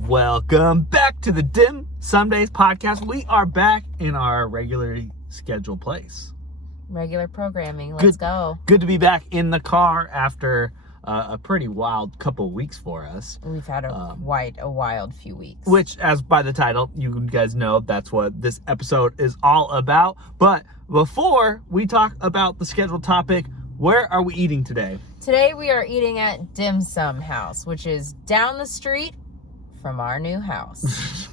Welcome back to the Dim Sundays podcast. We are back in our regularly scheduled place. Regular programming. Let's go. Good to be back in the car after a pretty wild couple weeks for us. We've had a wild few weeks. Which, as by the title, you guys know that's what this episode is all about. But before we talk about the scheduled topic, where are we eating today? Today we are eating at Dim Sum House, which is down the street from our new house.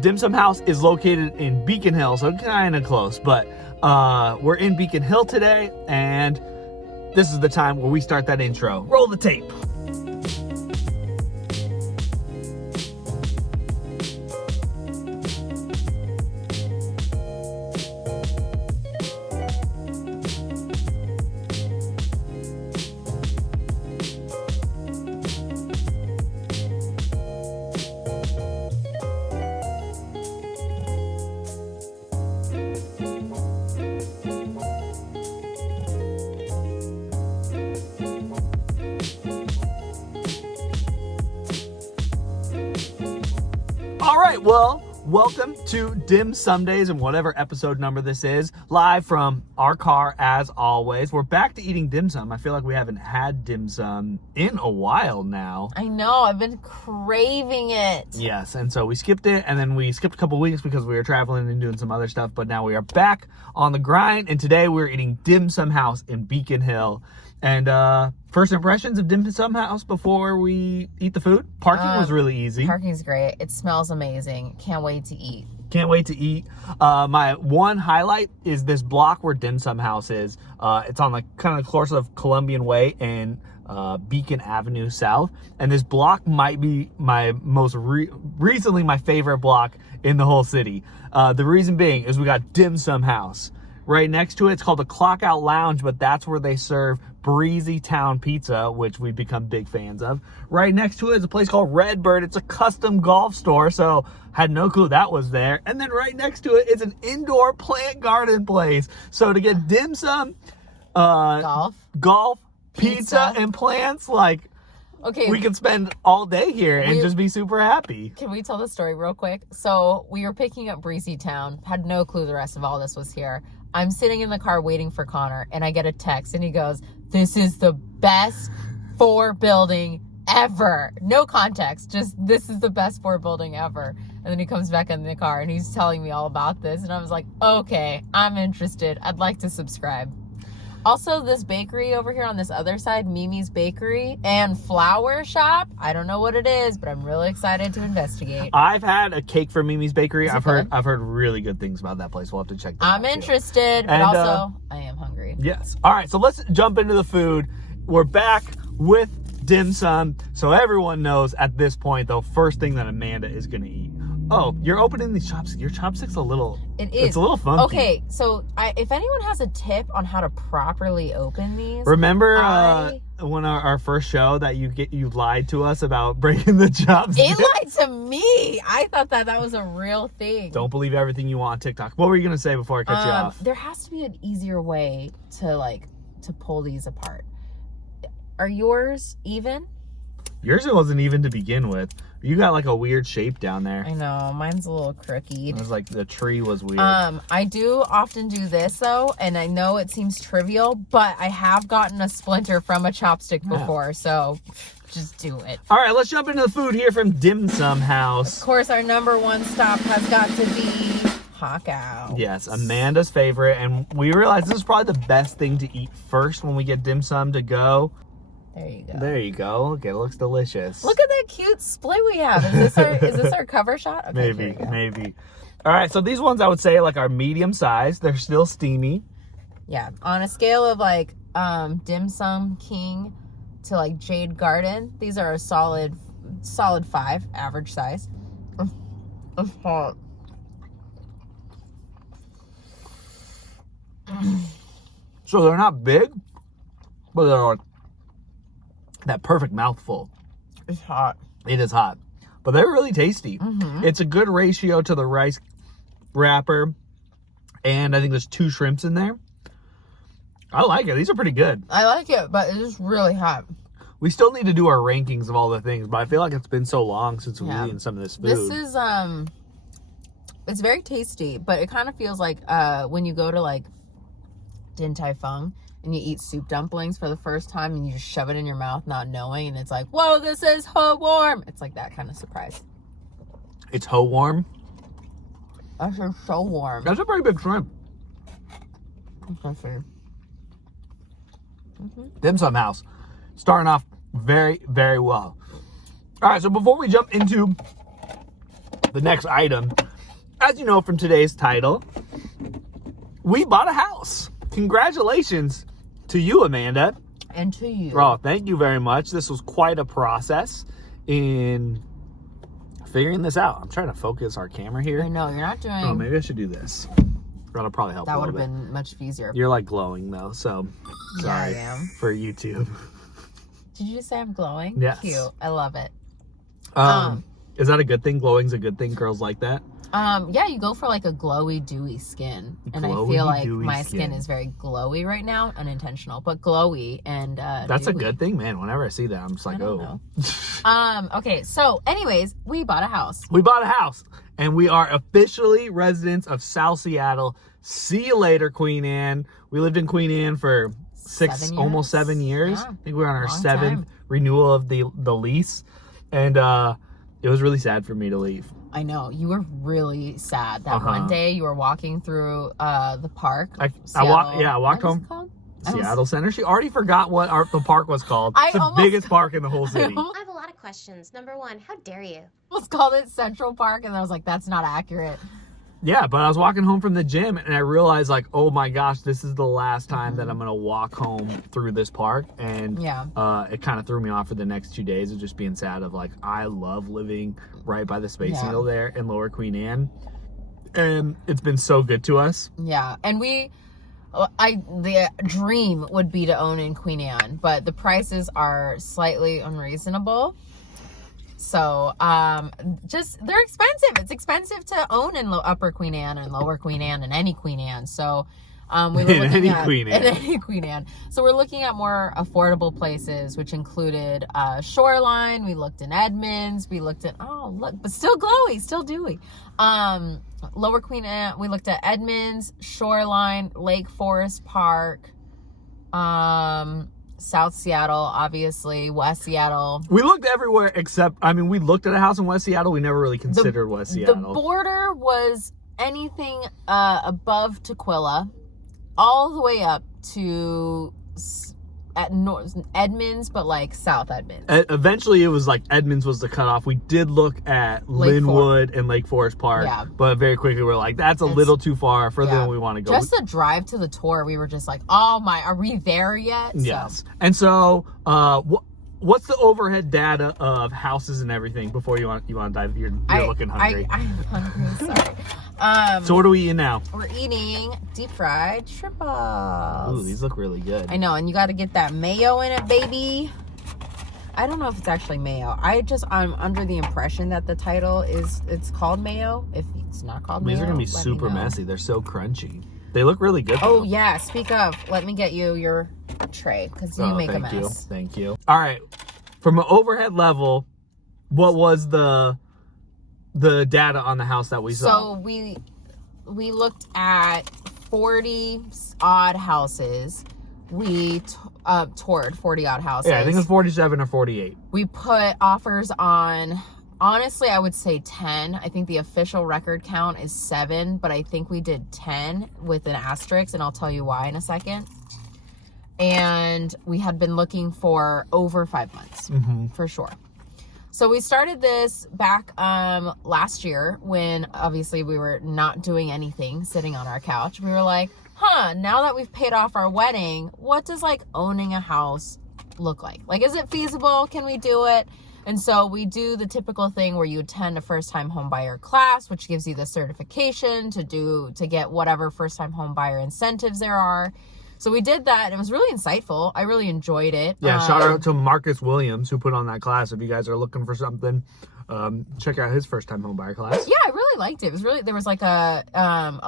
Dim Sum House is located in Beacon Hill, so kind of close. But we're in Beacon Hill today, and this is the time where we start that intro. Roll the tape. All right, well, welcome to Dim Sundays and whatever episode number this is, live from our car as always. We're back to eating dim sum. I feel like we haven't had dim sum in a while now. I know, I've been craving it. Yes, and so we skipped it, and then we skipped a couple weeks because we were traveling and doing some other stuff, but now we are back on the grind, and today we're eating Dim Sum House in Beacon Hill. And first impressions of Dim Sum House before we eat the food? Parking was really easy. Parking's great. It smells amazing. Can't wait to eat. Can't wait to eat. My one highlight is this block where Dim Sum House is. It's on the kind of course of Columbian Way and Beacon Avenue South. And this block might be my most recently my favorite block in the whole city. The reason being is we got Dim Sum House. Right next to it, it's called the Clock Out Lounge, but that's where they serve Breezy Town Pizza, which we've become big fans of. Right next to it is a place called Redbird. It's a custom golf store, so had no clue that was there. And then right next to it is an indoor plant garden place. So to get dim sum, golf, pizza, and plants, like, okay, we could spend all day here and just be super happy. Can we tell the story real quick? So we were picking up Breezy Town, had no clue the rest of all this was here. I'm sitting in the car waiting for Connor, and I get a text, and he goes, "This is the best Ford building ever." No context, just this is the best Ford building ever. And then he comes back in the car, and he's telling me all about this, and I was like, okay, I'm interested. I'd like to subscribe. Also, this bakery over here on this other side, Mimi's Bakery and Flower Shop. I don't know what it is, but I'm really excited to investigate. I've had a cake from Mimi's Bakery. I've good? heard really good things about that place. We'll have to check that out. I'm interested, but And, also I am hungry. Yes. All right, so let's jump into the food. We're back with dim sum. So everyone knows at this point, the first thing that Amanda is going to eat. Oh, you're opening these chopsticks. Your chopstick's a little... It is. It's a little funky. Okay, so if anyone has a tip on how to properly open these... Remember when our first show that you lied to us about breaking the chopsticks? It lied to me. I thought that was a real thing. Don't believe everything you want on TikTok. What were you going to say before I cut you off? There has to be an easier way to pull these apart. Are yours even? Yours wasn't even to begin with. You got like a weird shape down there. I know, mine's a little crooked. It was like the tree was weird. I do often do this though, and I know it seems trivial, but I have gotten a splinter from a chopstick before, so just do it. All right, let's jump into the food here from Dim Sum House. Of course, our number one stop has got to be Hawk Out. Yes, Amanda's favorite, and we realized this is probably the best thing to eat first when we get dim sum to go. There you go. There you go. Okay, it looks delicious. Look at that cute split we have. Is this our cover shot? Okay, maybe. All right, so these ones I would say are medium size. They're still steamy. Yeah, on a scale of Dim Sum King to Jade Garden, these are a solid 5, average size. So they're not big, but they're that perfect mouthful. It's hot. It is hot, but they're really tasty. Mm-hmm. It's a good ratio to the rice wrapper, and I think there's 2 shrimps in there. I like it. These are pretty good. I like it, but it is really hot. We still need to do our rankings of all the things, but I feel like it's been so long since we've eaten some of this food. This is, it's very tasty, but it kind of feels like when you go to like Din Tai Fung and you eat soup dumplings for the first time and you just shove it in your mouth not knowing, and it's like, whoa, this is ho warm. It's like that kind of surprise. It's ho warm. That's so warm. That's a pretty big shrimp. Dim Sum House, starting off very, very well. All right, so before we jump into the next item, as you know from today's title, we bought a house. Congratulations to you, Amanda. And to you. Oh, thank you very much. This was quite a process in figuring this out. I'm trying to focus our camera here. I know, you're not doing... Oh, maybe I should do this. That'll probably help. That would have been much easier. You're like glowing though, so sorry. Yeah, I am. For YouTube. Did you just say I'm glowing? Yes. Cute. I love it. Is that a good thing? Glowing's a good thing? Girls like that? Yeah, you go for like a glowy, dewy skin. And I feel like my skin is very glowy right now. Unintentional, but glowy and that's dewy. a good thing, man. Whenever I see that, I'm just like, oh. Okay, so anyways, we bought a house. We bought a house. And we are officially residents of South Seattle. See you later, Queen Anne. We lived in Queen Anne for almost 7 years. Yeah. I think we were on our seventh renewal of the lease. And it was really sad for me to leave. I know. You were really sad that one day you were walking through the park. I walked home. Seattle Center. She already forgot what the park was called. It's the biggest park in the whole city. I have a lot of questions. Number one, how dare you? Let's call it Central Park, and I was like, that's not accurate. Yeah, but I was walking home from the gym, and I realized, like, oh my gosh, this is the last time that I'm going to walk home through this park. And it kind of threw me off for the next 2 days of just being sad of, like, I love living right by the Space Needle there in Lower Queen Anne. And it's been so good to us. Yeah, and the dream would be to own in Queen Anne, but the prices are slightly unreasonable. So, they're expensive. It's expensive to own in Upper Queen Anne and Lower Queen Anne and any Queen Anne. So, we were looking at any Queen Anne. So we're looking at more affordable places, which included Shoreline. We looked in Edmonds. We looked at but still glowy, still dewy. Lower Queen Anne. We looked at Edmonds, Shoreline, Lake Forest Park, South Seattle, obviously, West Seattle. We looked everywhere except, we looked at a house in West Seattle. We never really considered West Seattle. The border was anything above Tukwila, all the way up to Edmonds, but like South Edmonds. Eventually, it was like Edmonds was the cutoff. We did look at Linwood and Lake Forest Park, but very quickly we're like, that's a little too far further than we want to go. Just the drive to the tour, we were just like, oh my, are we there yet? Yes. So. And so, what's the overhead data of houses and everything before you want to dive? You're looking hungry. I'm hungry. Sorry. So what are we eating now? We're eating deep fried shrimp balls. Ooh, these look really good. I know, and you got to get that mayo in it, baby. I don't know if it's actually mayo. I'm under the impression that the title it's called mayo. If it's not called mayo, these are gonna be super messy. They're so crunchy. They look really good. Oh yeah, speak of. Let me get you your tray because you make a mess. Thank you. All right, from an overhead level, what was the data on the house that we saw? So we looked at 40 odd houses. We toured 40 odd houses. Yeah, I think it was 47 or 48. We put offers on, honestly, I would say 10. I think the official record count is 7, but I think we did 10 with an asterisk, and I'll tell you why in a second. And we had been looking for over 5 months, for sure. So we started this back last year when obviously we were not doing anything, sitting on our couch. We were like, now that we've paid off our wedding, what does like owning a house look like? Like, is it feasible? Can we do it? And so we do the typical thing where you attend a first-time home buyer class, which gives you the certification to get whatever first-time home buyer incentives there are. So we did that, and it was really insightful. I really enjoyed it. Yeah, shout out to Marcus Williams, who put on that class. If you guys are looking for something, check out his first-time home buyer class. Yeah, I really liked it. It was really, there was like a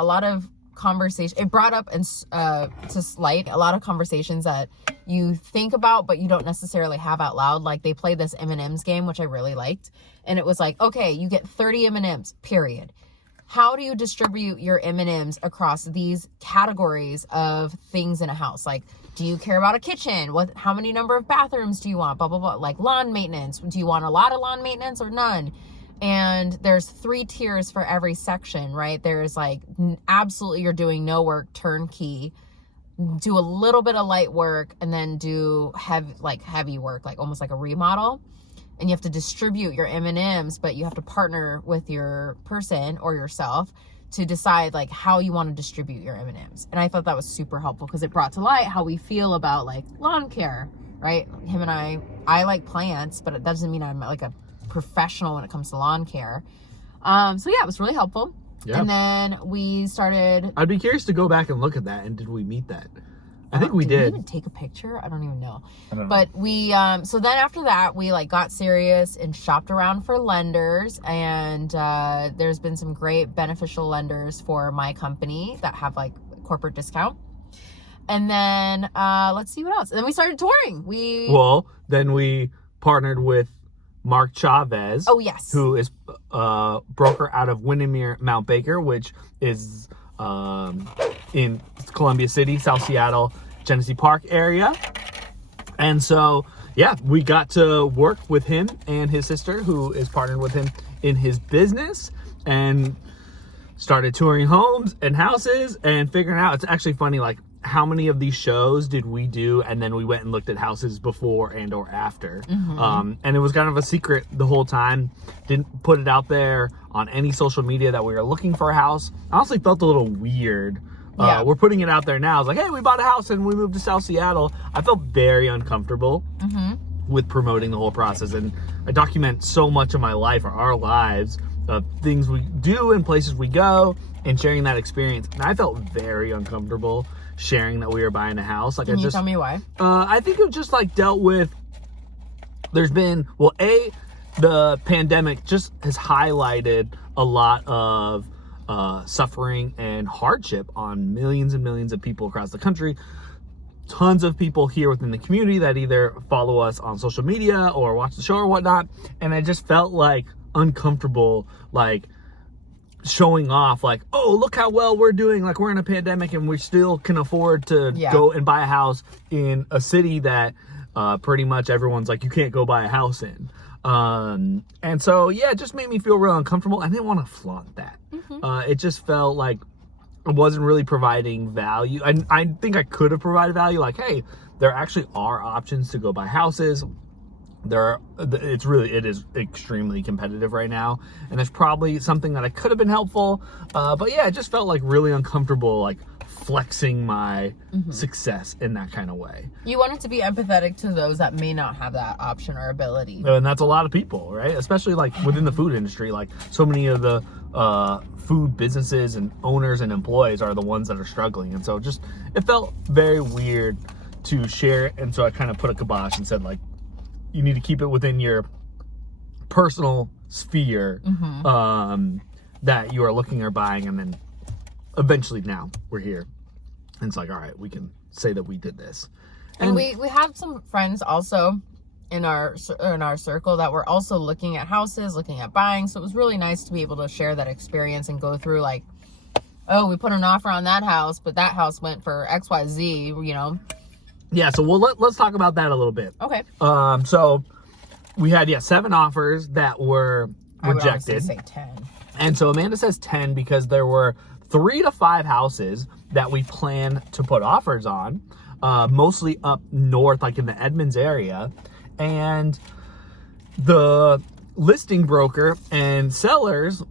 lot of conversation. It brought up and to slight a lot of conversations that you think about, but you don't necessarily have out loud. Like they played this M&M's game, which I really liked. And it was like, okay, you get 30 M&M's, period. How do you distribute your M&Ms across these categories of things in a house? Like, do you care about a kitchen? How many number of bathrooms do you want? Blah, blah, blah. Like lawn maintenance. Do you want a lot of lawn maintenance or none? And there's 3 tiers for every section, right? There's like absolutely you're doing no work, turnkey, do a little bit of light work, and then do heavy work, like almost like a remodel. And you have to distribute your M&Ms, but you have to partner with your person or yourself to decide like how you want to distribute your M&Ms. And I thought that was super helpful because it brought to light how we feel about like lawn care, right? Him and I like plants, but it doesn't mean I'm like a professional when it comes to lawn care. So yeah, it was really helpful. Yeah. And then we started. I'd be curious to go back and look at that. And did we meet that? I think we did. We even take a picture? I don't even know. But we, so then after that, we like got serious and shopped around for lenders. And there's been some great beneficial lenders for my company that have like corporate discount. And then let's see what else. And then we started touring. Then we partnered with Mark Chavez. Oh, yes. Who is broker out of Windermere, Mount Baker, which is in Columbia City, South Seattle, Genesee Park area. And so, yeah, we got to work with him and his sister, who is partnered with him in his business, and started touring homes and houses and figuring out. It's actually funny, like, how many of these shows did we do, and then we went and looked at houses before and or after. Mm-hmm. And it was kind of a secret the whole time. Didn't put it out there on any social media that we were looking for a house. I honestly felt a little weird. Yeah. We're putting it out there now. It's like, hey, we bought a house and we moved to South Seattle. I felt very uncomfortable with promoting the whole process. And I document so much of my life, or our lives, of things we do and places we go, and sharing that experience. And I felt very uncomfortable sharing that we were buying a house. Like, Can you tell me why? I think it just like dealt with, there's been, the pandemic just has highlighted a lot of suffering and hardship on millions and millions of people across the country. Tons of people here within the community that either follow us on social media or watch the show or whatnot. And I just felt like uncomfortable, like showing off, like, oh, look how well we're doing. Like, we're in a pandemic and we still can afford to go and buy a house in a city that pretty much everyone's like, you can't go buy a house in. And so, yeah, it just made me feel real uncomfortable. I didn't want to flaunt that. It just felt like it wasn't really providing value. I think I could have provided value. Like, hey, there actually are options to go buy houses. It is extremely competitive right now, and there's probably something that I could have been helpful. But yeah, it just felt like really uncomfortable, like flexing my success in that kind of way. You wanted to be empathetic to those that may not have that option or ability. And that's a lot of people, right? Especially like within the food industry, like so many of the food businesses and owners and employees are the ones that are struggling. And so just, it felt very weird to share it. And so I kind of put a kibosh and said, like, you need to keep it within your personal sphere that you are looking or buying. And then eventually now we're here. And it's like, all right, we can say that we did this. And we have some friends also in our circle that were also looking at houses, looking at buying. So it was really nice to be able to share that experience and go through like, oh, we put an offer on that house, but that house went for XYZ, you know? Yeah, so let's talk about that a little bit. Okay. So we had 7 offers that were rejected. I would say 10. And so Amanda says 10 because there were 3 to 5 houses that we plan to put offers on, mostly up north, like in the Edmonds area. And the listing broker and sellers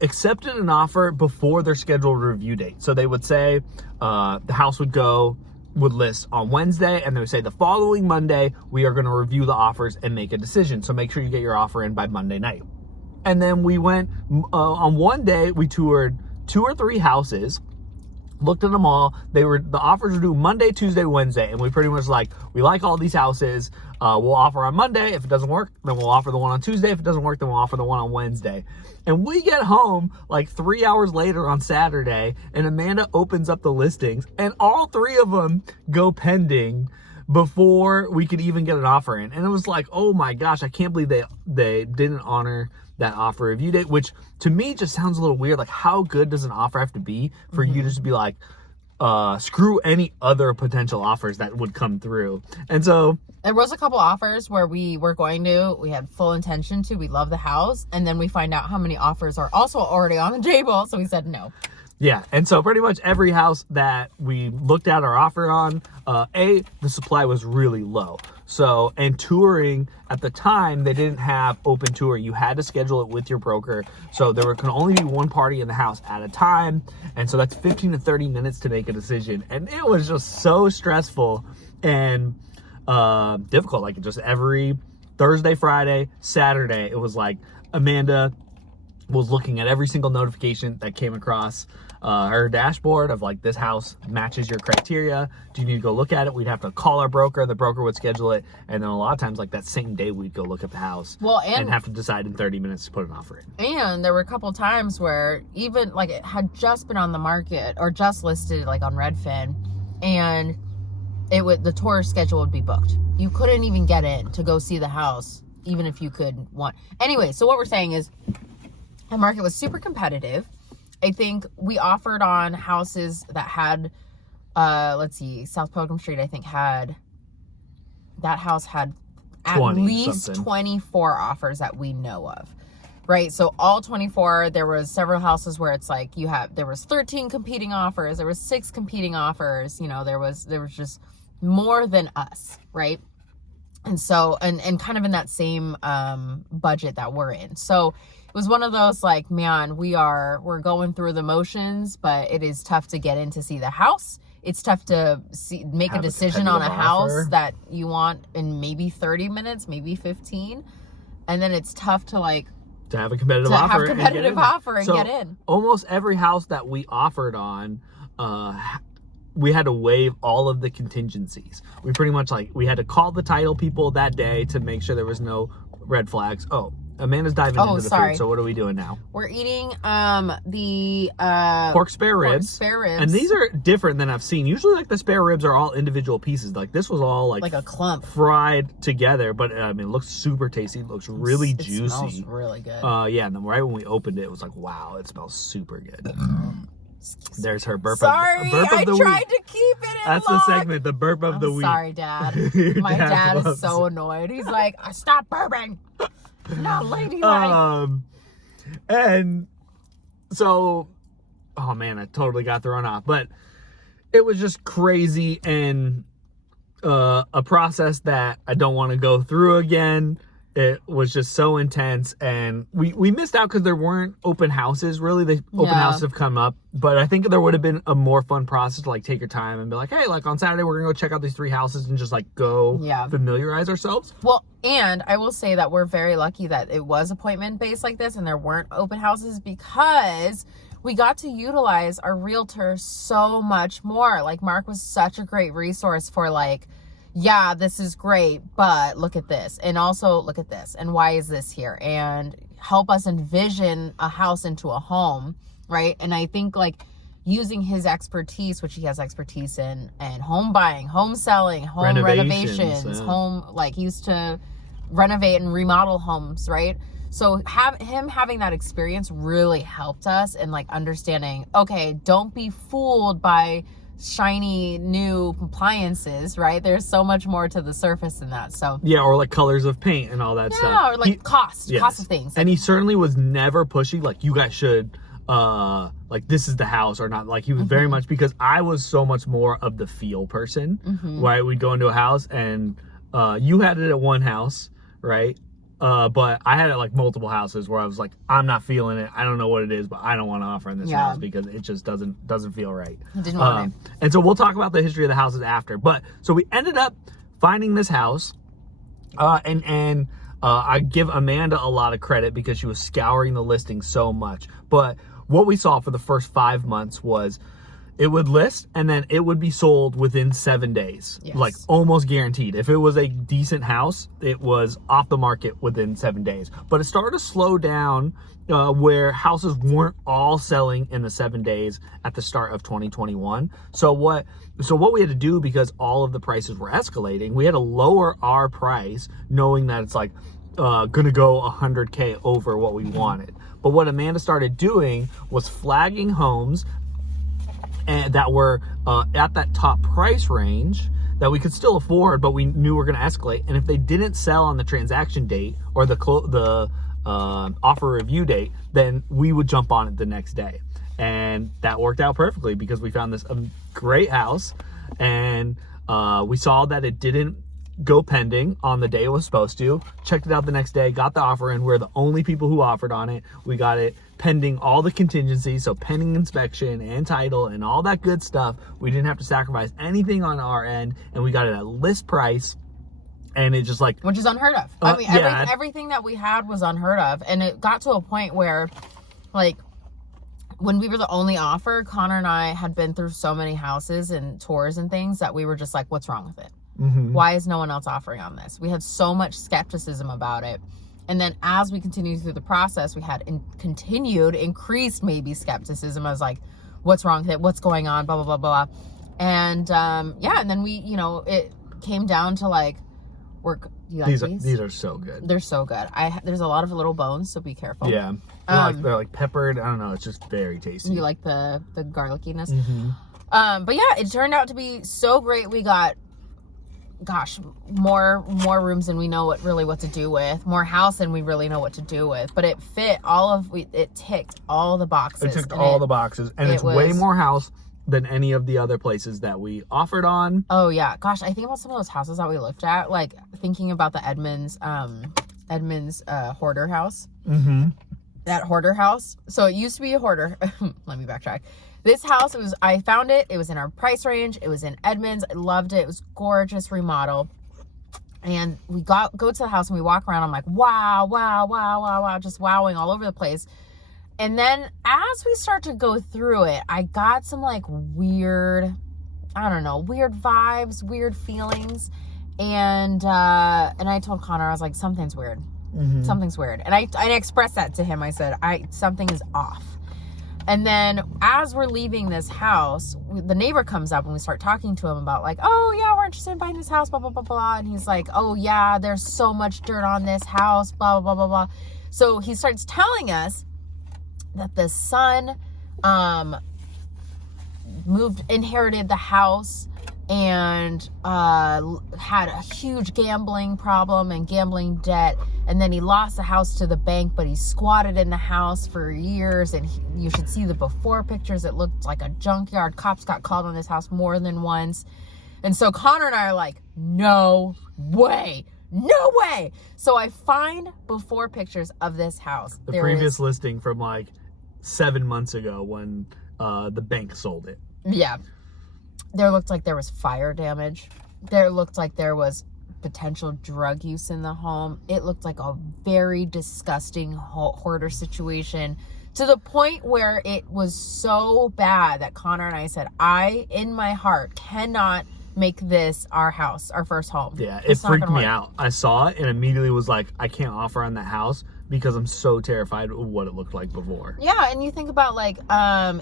accepted an offer before their scheduled review date. So they would say the house would list on Wednesday, and they would say the following Monday, we are going to review the offers and make a decision. So make sure you get your offer in by Monday night. And then we went on one day, we toured 2 or 3 houses, looked at them all. The offers were due Monday, Tuesday, Wednesday, and we pretty much we like all these houses. We'll offer on Monday. If it doesn't work, then we'll offer the one on Tuesday. If it doesn't work, then we'll offer the one on Wednesday. And we get home 3 hours later on Saturday, and Amanda opens up the listings, and all 3 of them go pending before we could even get an offer in. And it was oh my gosh, I can't believe they didn't honor that offer review date, which to me just sounds a little weird. How good does an offer have to be for you just to be screw any other potential offers that would come through? And so there was a couple offers where we had full intention to, we love the house, and then we find out how many offers are also already on the table, so we said no. Yeah, and so pretty much every house that we looked at our offer on, the supply was really low. So, and touring, at the time, they didn't have open tour. You had to schedule it with your broker. So there can only be one party in the house at a time. And so that's 15 to 30 minutes to make a decision. And it was just so stressful and difficult. Just every Thursday, Friday, Saturday, it was Amanda was looking at every single notification that came across her dashboard of this house matches your criteria. Do you need to go look at it? We'd have to call our broker. The broker would schedule it. And then a lot of times that same day we'd go look at the house and have to decide in 30 minutes to put an offer in. And there were a couple times where even it had just been on the market or just listed on Redfin, and the tour schedule would be booked. You couldn't even get in to go see the house, even if you could want. Anyway, so what we're saying is the market was super competitive. I think we offered on houses that had, South Pilgrim Street, I think that house had at least 24 offers that we know of, right? So all 24, there was several houses where it's there was 13 competing offers, there was 6 competing offers, there was just more than us, right? And so, and kind of in that same budget that we're in. So it was one of those man, we're going through the motions, but it is tough to get in to see the house. It's tough to make a decision on a house that you want in maybe 30 minutes, maybe 15. And then it's tough to have a competitive offer and get in. Almost every house that we offered on, we had to waive all of the contingencies. We pretty much we had to call the title people that day to make sure there was no red flags. Oh, Amanda's diving into the food, so what are we doing now? We're eating the pork spare ribs. And these are different than I've seen. Usually the spare ribs are all individual pieces. This was all a clump fried together, but it looks super tasty. It looks really juicy. It smells really good. Yeah, and then right when we opened it, it was wow, it smells super good. There's her burp. Sorry, burp of the I tried week. to keep it in That's lock. the segment, the burp of the week. Sorry, Dad. My dad is so annoyed. He's stop burping. Not ladylike. And so, oh man, I totally got thrown off. But it was just crazy and a process that I don't want to go through again. It was just so intense, and we missed out because there weren't open houses. Really, open houses have come up, but I think there would have been a more fun process to take your time and be hey, on Saturday we're gonna go check out these 3 houses and just go familiarize ourselves. Well, and I will say that we're very lucky that it was appointment based like this, and there weren't open houses, because we got to utilize our realtor so much more. Mark was such a great resource for yeah, this is great, but look at this. And also look at this. And why is this here? And help us envision a house into a home, right? And I think using his expertise, which he has expertise in, and home buying, home selling, home renovations, home, he used to renovate and remodel homes, right? So having that experience really helped us in understanding, okay, don't be fooled by shiny new appliances, right? There's so much more to the surface than that. So yeah, or colors of paint and all that stuff. Or cost of things. And he certainly was never pushy you guys should this is the house or not. He was very much, because I was so much more of the feel person, right? We'd go into a house and you had it at one house, right? But I had it multiple houses where I was I'm not feeling it. I don't know what it is, but I don't want to offer in this house because it just doesn't feel right. I didn't want it. And so we'll talk about the history of the houses after. But so we ended up finding this house, and I give Amanda a lot of credit because she was scouring the listing so much. But what we saw for the first 5 months was it would list and then it would be sold within 7 days. Yes. Like almost guaranteed. If it was a decent house, it was off the market within 7 days. But it started to slow down where houses weren't all selling in the 7 days at the start of 2021. So what we had to do, because all of the prices were escalating, we had to lower our price, knowing that it's like gonna go 100K over what we wanted. But what Amanda started doing was flagging homes and that were at that top price range that we could still afford, but we knew were going to escalate. And if they didn't sell on the transaction date or the offer review date, then we would jump on it the next day. And that worked out perfectly because we found this great house, and we saw that it didn't go pending on the day it was supposed to. Checked it out the next day, got the offer in. We're the only people who offered on it. We got it pending all the contingencies, so pending inspection and title and all that good stuff. We didn't have to sacrifice anything on our end, and we got it at list price. And it just like, which is unheard of. I mean, everything that we had was unheard of, and it got to a point where, like, when we were the only offer, Connor and I had been through so many houses and tours and things that we were just like, what's wrong with it? Why is no one else offering on this? We had so much skepticism about it. And then as we continued through the process, we had increased maybe skepticism. I was like, what's wrong with it? What's going on? Blah, blah, blah, blah. And and then we, it came down to like, do you like these? These are so good. They're so good. There's a lot of little bones, so be careful. Yeah. They're like peppered. I don't know. It's just very tasty. You like the garlickiness. But yeah, it turned out to be so great. We got, more rooms than we know what to do with, more house than we really know what to do with. But it fit it ticked all the boxes. It ticked all the boxes, and it's way more house than any of the other places that we offered on. Oh yeah, gosh, I think about some of those houses that we looked at, like thinking about the Edmonds hoarder house. That hoarder house. So it used to be a hoarder. Let me backtrack. This house, I found it. It was in our price range. It was in Edmonds. I loved it. It was gorgeous remodel. And we go to the house and we walk around. I'm like, wow, wow, wow, wow, wow, just wowing all over the place. And then as we start to go through it, I got some like weird vibes, weird feelings. And I told Connor, I was like, something's weird. Something's weird. And I expressed that to him. I said, something is off. And then as we're leaving this house, the neighbor comes up and we start talking to him about like, oh yeah, we're interested in buying this house, blah, blah, blah, blah. And he's like, oh yeah, there's so much dirt on this house, blah, blah, blah, blah, blah. So he starts telling us that the son inherited the house and had a huge gambling problem and gambling debt, and then he lost the house to the bank, but he squatted in the house for years, and you should see the before pictures. It looked like a junkyard. Cops got called on this house more than once. And so Connor and I are like, no way. So I find before pictures of this house. The previous listing from like 7 months ago when the bank sold it. Yeah. There looked like there was fire damage. There looked like there was potential drug use in the home. It looked like a very disgusting hoarder situation, to the point where it was so bad that Connor and I said, I, in my heart, cannot make this our house, our first home. Yeah, it freaked me out. I saw it and immediately was like, I can't offer on that house because I'm so terrified of what it looked like before. Yeah, and you think about like,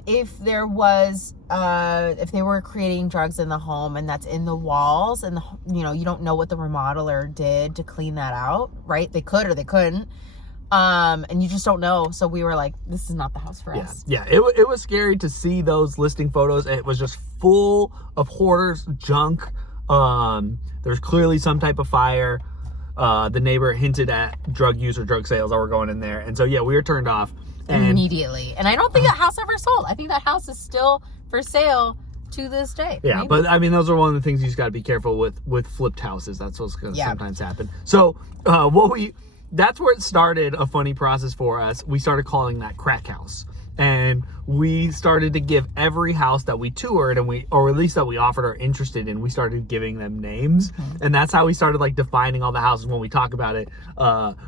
if there was, if they were creating drugs in the home and that's in the walls, and you don't know what the remodeler did to clean that out, right? They could or they couldn't. And you just don't know. So we were like, this is not the house for us. Yeah, it was scary to see those listing photos. It was just full of hoarders, junk. There's clearly some type of fire. The neighbor hinted at drug use or drug sales that were going in there. And so, yeah, we were turned off. Immediately. And I don't think that house ever sold. I think that house is still for sale to this day. Yeah, maybe. But I mean, those are one of the things you just got to be careful with flipped houses. That's what's going to sometimes happen. So that's where it started a funny process for us. We started calling that crack house. And we started to give every house that we toured or at least that we offered or interested in, we started giving them names. And that's how we started like defining all the houses when we talk about it.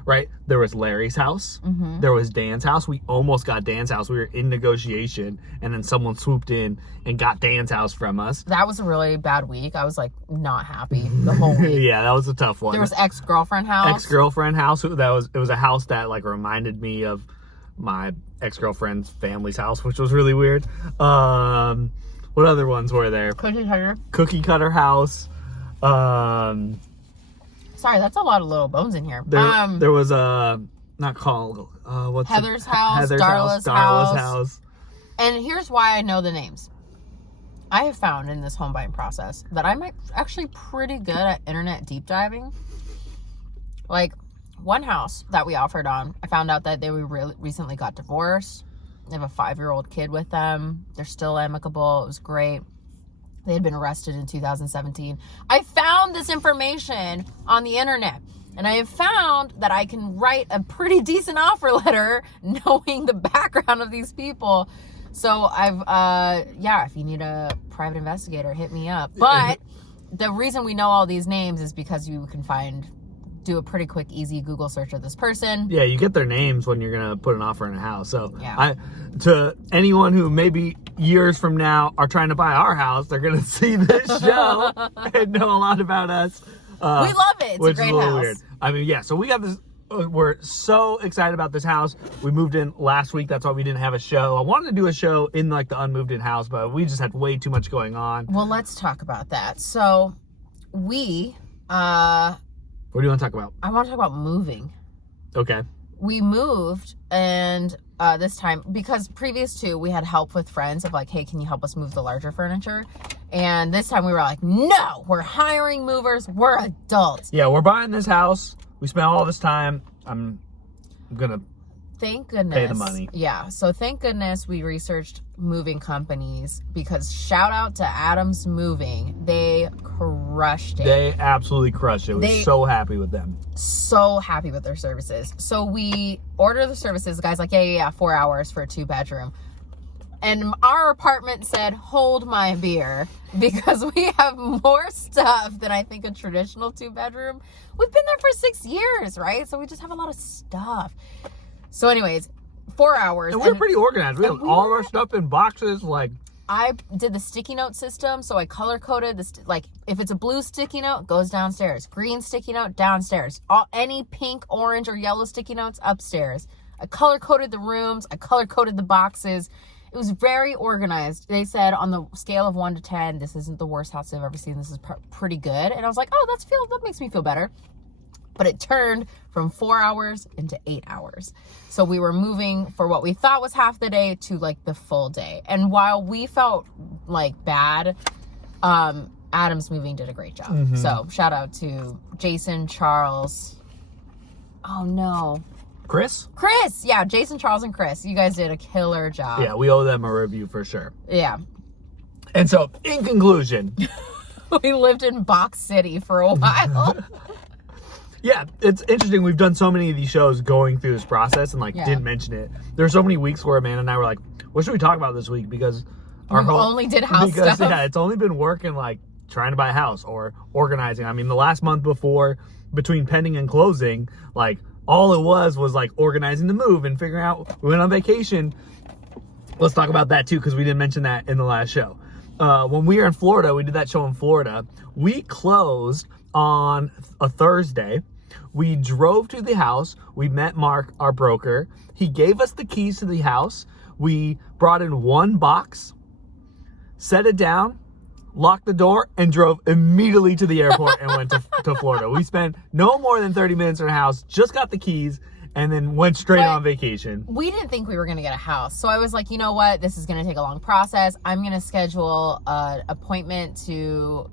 Right? There was Larry's house. There was Dan's house. We almost got Dan's house. We were in negotiation, and then someone swooped in and got Dan's house from us. That was a really bad week. I was like not happy the whole week. Yeah, that was a tough one. There was ex-girlfriend house. Ex-girlfriend house. It was a house that like reminded me of my ex-girlfriend's family's house, which was really weird. What other ones were there? Cookie cutter house. Sorry, that's a lot of little bones in here. There was a not called what's Heather's house, Darla's house. And here's why I know the names. I have found in this home buying process that I'm actually pretty good at internet deep diving. Like, one house that we offered on, I found out that they recently got divorced. They have a 5-year-old kid with them. They're still amicable. It was great. They had been arrested in 2017. I found this information on the internet, and I have found that I can write a pretty decent offer letter knowing the background of these people. So if you need a private investigator, hit me up. But the reason we know all these names is because you can do a pretty quick, easy Google search of this person. Yeah, you get their names when you're gonna put an offer in a house. So yeah. To anyone who maybe years from now are trying to buy our house, they're gonna see this show and know a lot about us. We love it. It's a great house. Weird. I mean, yeah. So we got this. We're so excited about this house. We moved in last week. That's why we didn't have a show. I wanted to do a show in like the unmoved in house, but we just had way too much going on. Well, let's talk about that. So we what do you want to talk about? I want to talk about moving. Okay. We moved, and this time, because previous to, we had help with friends of like, hey, can you help us move the larger furniture? And this time we were like, no, we're hiring movers. We're adults. Yeah, we're buying this house. We spent all this time. I'm gonna thank goodness pay the money. Yeah, so thank goodness we researched moving companies, because shout out to Adams Moving. They crushed it. They absolutely crushed it. We're so happy with them. So happy with their services. So we ordered the services. The guy's like, yeah, 4 hours for a 2-bedroom. And our apartment said, hold my beer, because we have more stuff than I think a traditional 2-bedroom. We've been there for 6 years, right? So we just have a lot of stuff. So anyways, 4 hours. And we're pretty organized. We have all of our stuff in boxes. Like, I did the sticky note system, so I color coded this. Like, if it's a blue sticky note, goes downstairs. Green sticky note, downstairs. Any pink, orange, or yellow sticky notes, upstairs. I color coded the rooms. I color coded the boxes. It was very organized. They said on the scale of 1 to 10, this isn't the worst house I've ever seen. This is pretty good. And I was like, oh, that makes me feel better. But it turned from 4 hours into 8 hours. So we were moving for what we thought was half the day to like the full day. And while we felt like bad, Adams Moving did a great job. Mm-hmm. So shout out to Jason, Charles. Oh no. Chris? Yeah, Jason, Charles, and Chris. You guys did a killer job. Yeah, we owe them a review for sure. Yeah. And so, in conclusion, we lived in Box City for a while. Yeah, it's interesting. We've done so many of these shows going through this process and didn't mention it. There are so many weeks where Amanda and I were like, what should we talk about this week? Because only did house stuff. Yeah, it's only been working trying to buy a house or organizing. I mean, the last month between pending and closing, all it was organizing the move and figuring out. We went on vacation. Let's talk about that too, because we didn't mention that in the last show. When we were in Florida, we did that show in Florida. We closed on a Thursday. We drove to the house. We met Mark, our broker. He gave us the keys to the house. We brought in one box, set it down, locked the door, and drove immediately to the airport and went to Florida. We spent no more than 30 minutes in our house, just got the keys, and then went straight on vacation. We didn't think we were going to get a house. So I was like, you know what? This is going to take a long process. I'm going to schedule an appointment to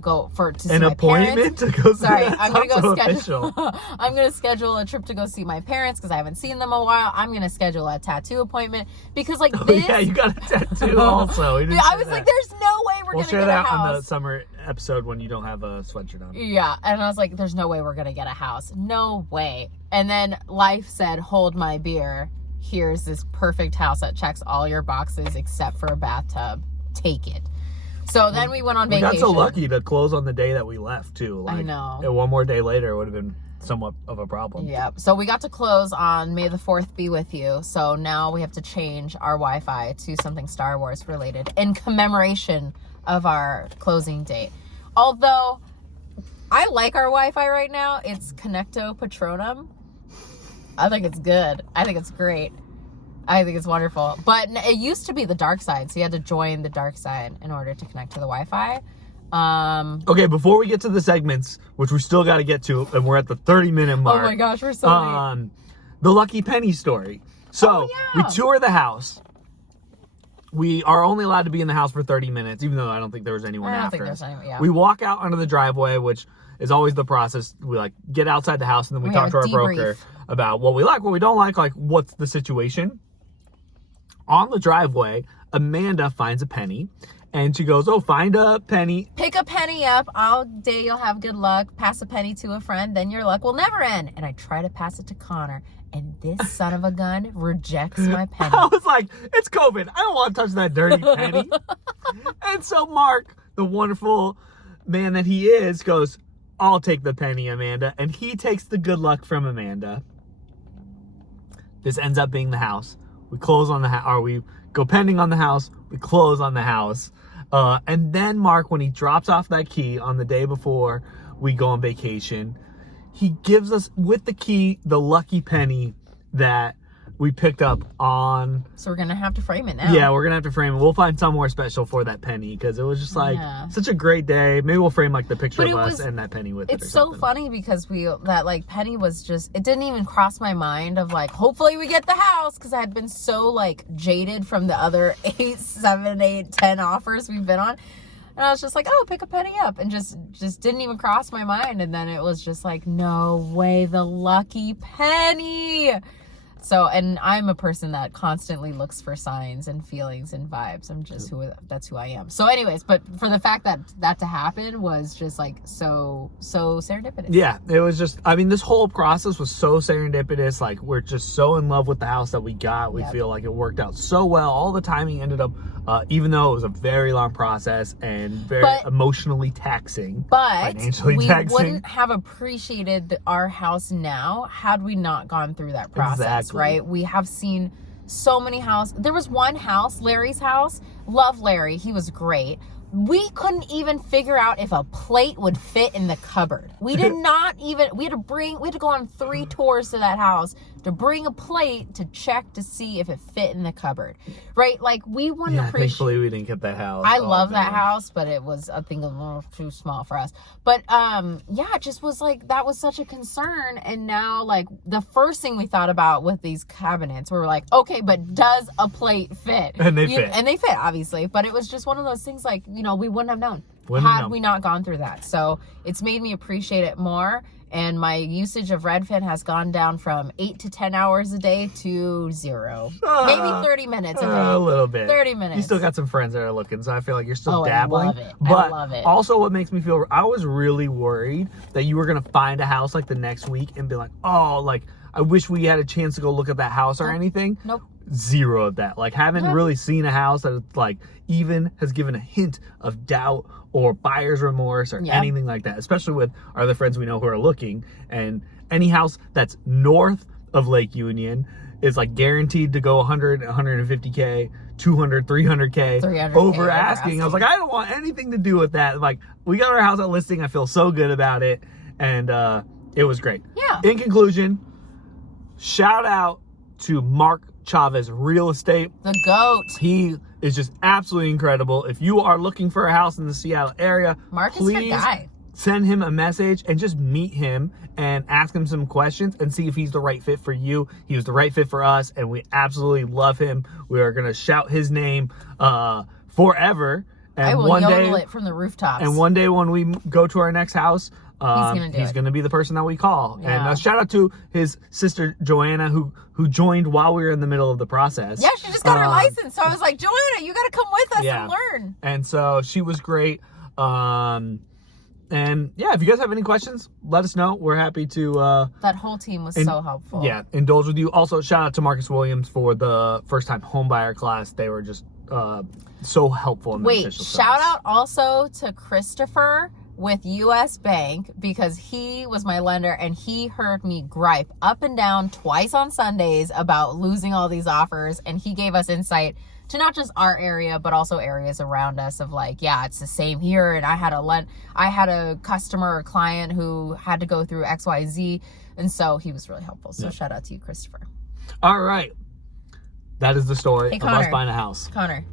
go to see my parents. To go see Sorry, I'm going to go schedule. I'm going to schedule a trip to go see my parents because I haven't seen them in a while. I'm going to schedule a tattoo appointment because this. Yeah, you got a tattoo also. I was like, there's no way we're going to get a house. We'll share that on the summer episode when you don't have a sweatshirt on. Yeah, and I was like, there's no way we're going to get a house. No way. And then life said, hold my beer. here's this perfect house that checks all your boxes except for a bathtub. Take it. So then we went on vacation. We got so lucky to close on the day that we left, too. Like, I know. One more day later, it would have been somewhat of a problem. Yep. So we got to close on May the 4th be with you. So now we have to change our Wi-Fi to something Star Wars related in commemoration of our closing date. Although I like our Wi-Fi right now. It's Connecto Patronum. I think it's good. I think it's great. I think it's wonderful. But it used to be the dark side. So you had to join the dark side in order to connect to the Wi-Fi. Okay, before we get to the segments, which we still got to get to, and we're at the 30-minute mark. Oh my gosh, we're so late. The Lucky Penny story. So we tour the house. We are only allowed to be in the house for 30 minutes, even though I don't think there was anyone after us. We walk out onto the driveway, which is always the process. We like get outside the house, and then we talk to our broker about what we like, what we don't like what's the situation. On the driveway, Amanda finds a penny, and she goes, "Oh, find a penny. Pick a penny up. All day you'll have good luck. Pass a penny to a friend, then your luck will never end." And I try to pass it to Connor, and this son of a gun rejects my penny. I was like, it's COVID. I don't want to touch that dirty penny. And so Mark, the wonderful man that he is, goes, "I'll take the penny, Amanda." And he takes the good luck from Amanda. This ends up being the house. We close on the house, or we go pending on the house. We close on the house. And then Mark, when he drops off that key on the day before we go on vacation, he gives us, with the key, the lucky penny that we picked up on. So we're going to have to frame it now. Yeah, we're going to have to frame it. We'll find somewhere special for that penny, because it was just like such a great day. Maybe we'll frame like the picture of us and that penny with it. It's so funny because that like penny was just, it didn't even cross my mind of like, hopefully we get the house, because I had been so like jaded from the other 8, 7, 8, 10 offers we've been on. And I was just like, oh, pick a penny up, and just didn't even cross my mind. And then it was just like, no way, the lucky penny. So, and I'm a person that constantly looks for signs and feelings and vibes. I'm just that's who I am. So anyways, but for the fact that to happen was just like so serendipitous. Yeah, it was just, I mean, this whole process was so serendipitous. Like, we're just so in love with the house that we got. We feel like it worked out so well. All the timing ended up, even though it was a very long process and very emotionally taxing, financially taxing. We wouldn't have appreciated our house now had we not gone through that process. Exactly. Right? We have seen so many houses. There was one house, Larry's house. Love Larry. He was great. We couldn't even figure out if a plate would fit in the cupboard. We did not even, we had to go on 3 tours to that house to bring a plate to check to see if it fit in the cupboard. Right? Like, we wouldn't appreciate. Thankfully we didn't get that house. I love that house, but it was, I think, a little too small for us. But it just was like, that was such a concern. And now, like, the first thing we thought about with these cabinets, we were like, okay, but does a plate fit? And they fit. And they fit, obviously. But it was just one of those things, like, we wouldn't have known had we not gone through that. So it's made me appreciate it more. And my usage of Redfin has gone down from 8 to 10 hours a day to 0. Maybe 30 minutes a day. A little bit. 30 minutes. You still got some friends that are looking, so I feel like you're still dabbling. I love it. But I love it. Also, what makes me feel, I was really worried that you were going to find a house like the next week and be like, oh, like, I wish we had a chance to go look at that house or anything. Nope. 0 of that. Like, haven't really seen a house that like even has given a hint of doubt or buyer's remorse or anything like that, especially with our other friends we know who are looking. And any house that's north of Lake Union is like guaranteed to go 100, 150K, 200, 300K over asking. I was like, I don't want anything to do with that. Like, we got our house at listing. I feel so good about it. And it was great. Yeah. In conclusion, shout out to Mark Chavez Real Estate. The GOAT. He is just absolutely incredible. If you are looking for a house in the Seattle area, Mark is your guy. Send him a message and just meet him and ask him some questions and see if he's the right fit for you. He was the right fit for us, and we absolutely love him. We are going to shout his name forever. And I will yodel it from the rooftops. And one day when we go to our next house, he's going to be the person that we call. Yeah. And shout out to his sister, Joanna, who joined while we were in the middle of the process. Yeah, she just got her license. So I was like, Joanna, you got to come with us and learn. And so she was great. And yeah, if you guys have any questions, let us know. We're happy to That whole team was so helpful. Yeah, indulge with you. Also, shout out to Marcus Williams for the first time homebuyer class. They were just so helpful in the official shout service. out also to Christopher with US Bank, because he was my lender and he heard me gripe up and down twice on Sundays about losing all these offers, and he gave us insight to not just our area but also areas around us of like, yeah, it's the same here, and I had a customer or client who had to go through XYZ, and so he was really helpful. So shout out to you, Christopher. All right, that is the story of us Connor. buying a house. Connor,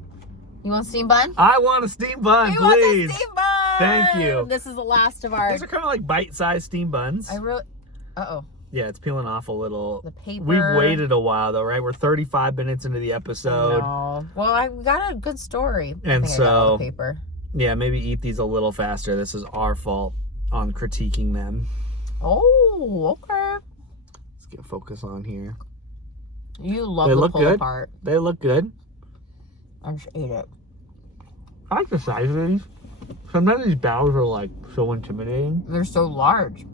you want steam bun? I want a steam bun, You please. want a steam bun? Thank you. This is the last of our. These are kind of like bite-sized steam buns. Uh-oh. Yeah, it's peeling off a little. The paper. We've waited a while though, right? We're 35 minutes into the episode. No. Well, I got a good story. And I think I got all so- the paper. Yeah, maybe eat these a little faster. This is our fault on critiquing them. Oh, okay. Let's get focus on here. You love They the look pull good. apart. They look good. I just ate it. I like the size of these. Sometimes these bows are like so intimidating. They're so large.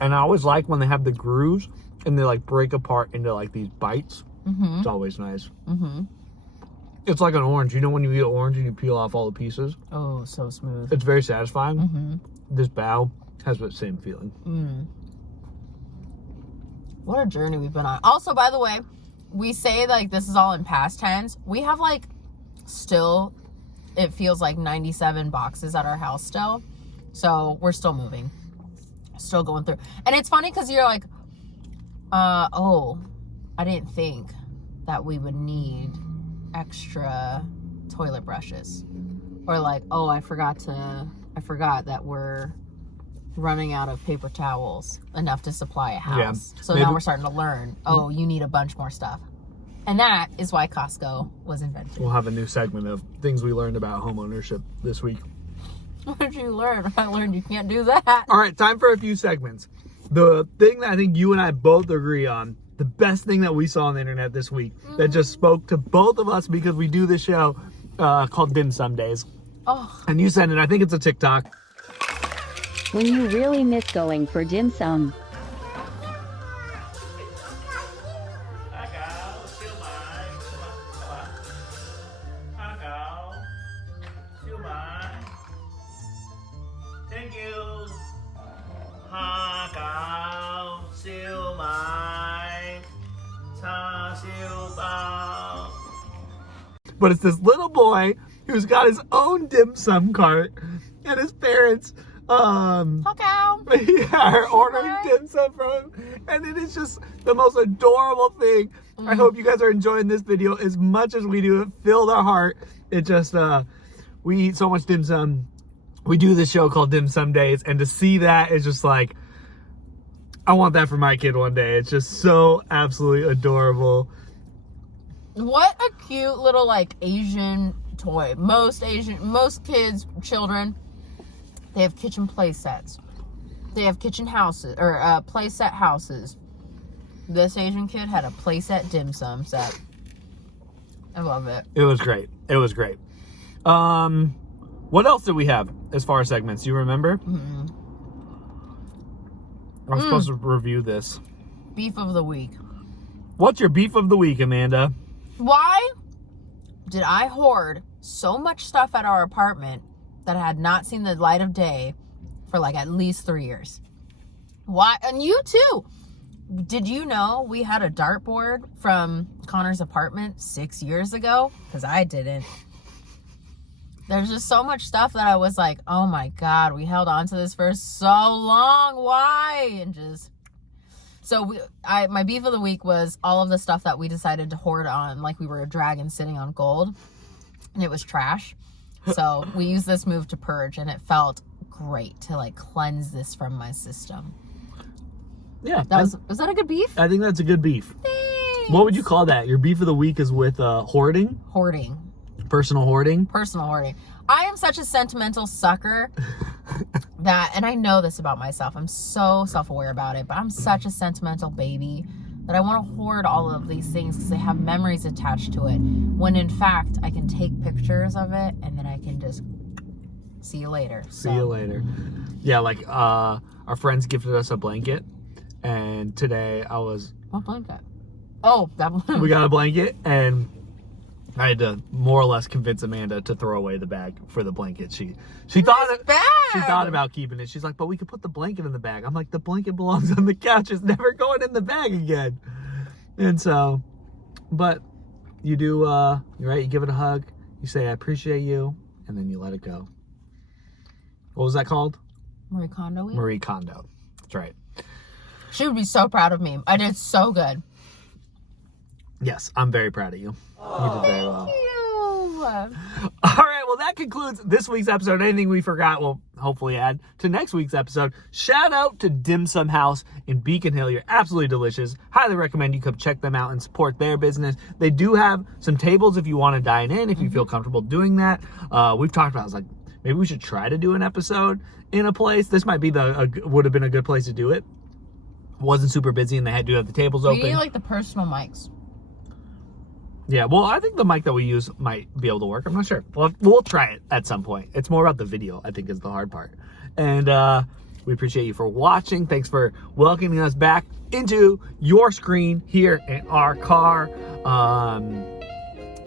And I always like when they have the grooves and they like break apart into like these bites. Mm-hmm. It's always nice. Mm-hmm. It's like an orange. You know when you eat an orange and you peel off all the pieces? Oh, so smooth. It's very satisfying. Mm-hmm. This bow has the same feeling. Mm. What a journey we've been on. Also, by the way, we say like this is all in past tense. We have like still, it feels like 97 boxes at our house still. So we're still moving. Still going through. And it's funny because you're like, oh, I didn't think that we would need extra toilet brushes. Or like, oh, I forgot that we're running out of paper towels enough to supply a house. Yeah. So Maybe- now we're starting to learn, oh, you need a bunch more stuff. And that is why Costco was invented. We'll have a new segment of things we learned about home ownership this week. What did you learn? I learned you can't do that. All right, time for a few segments. The thing that I think you and I both agree on, the best thing that we saw on the internet this week that just spoke to both of us because we do this show called Dim Sum Days. Oh, And you sent it, I think it's a TikTok. When you really miss going for dim sum. Thank you. But it's this little boy who's got his own dim sum cart, and his parents okay. are ordering dim sum from him, and it is just the most adorable thing. I hope you guys are enjoying this video as much as we do. It filled our heart. It just we eat so much dim sum. We do this show called Dim Sum Days, and to see that is just like, I want that for my kid one day. It's just so absolutely adorable. What a cute little like Asian toy. Most kids, children, they have kitchen play sets. They have kitchen houses or play set houses. This Asian kid had a play set dim sum set. I love it. It was great. It was great. What else did we have as far as segments? You remember? Mm-hmm. I'm supposed to review this. Beef of the week. What's your beef of the week, Amanda? Why did I hoard so much stuff at our apartment that had not seen the light of day for like at least 3 years? Why? And you too. Did you know we had a dartboard from Connor's apartment 6 years ago? Because I didn't. There's just so much stuff that I was like, oh my God, we held on to this for so long. Why? And just... So my beef of the week was all of the stuff that we decided to hoard on, like we were a dragon sitting on gold, and it was trash. So we used this move to purge, and it felt great to like cleanse this from my system. Yeah. Was that a good beef? I think that's a good beef. Thanks. What would you call that? Your beef of the week is with hoarding? Hoarding. Personal hoarding? Personal hoarding. I am such a sentimental sucker that, and I know this about myself, I'm so self-aware about it, but I'm such a sentimental baby that I want to hoard all of these things because they have memories attached to it, when in fact I can take pictures of it and then I can just See you later. See you later. Yeah, like our friends gifted us a blanket, and today I was... What blanket? Oh, that one. We got a blanket, and I had to more or less convince Amanda to throw away the bag for the blanket. She thought bag. She thought about keeping it. She's like, but we could put the blanket in the bag. I'm like, the blanket belongs on the couch. It's never going in the bag again. And so, but you do, you're right. You give it a hug. You say, I appreciate you. And then you let it go. What was that called? Marie Kondo. Marie Kondo. That's right. She would be so proud of me. I did so good. Yes, I'm very proud of you. You did very well. Thank you. All right, well, that concludes this week's episode. Anything we forgot, we'll hopefully add to next week's episode. Shout out to Dim Sum House in Beacon Hill. You're absolutely delicious. Highly recommend you come check them out and support their business. They do have some tables if you want to dine in, if you feel comfortable doing that. We've talked about, I was like, maybe we should try to do an episode in a place. This might be would have been a good place to do it. Wasn't super busy, and they do have the tables open. We need like the personal mics. Yeah, well, I think the mic that we use might be able to work. I'm not sure. We'll try it at some point. It's more about the video, I think, is the hard part. And we appreciate you for watching. Thanks for welcoming us back into your screen here in our car.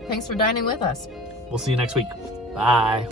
Thanks for dining with us. We'll see you next week. Bye.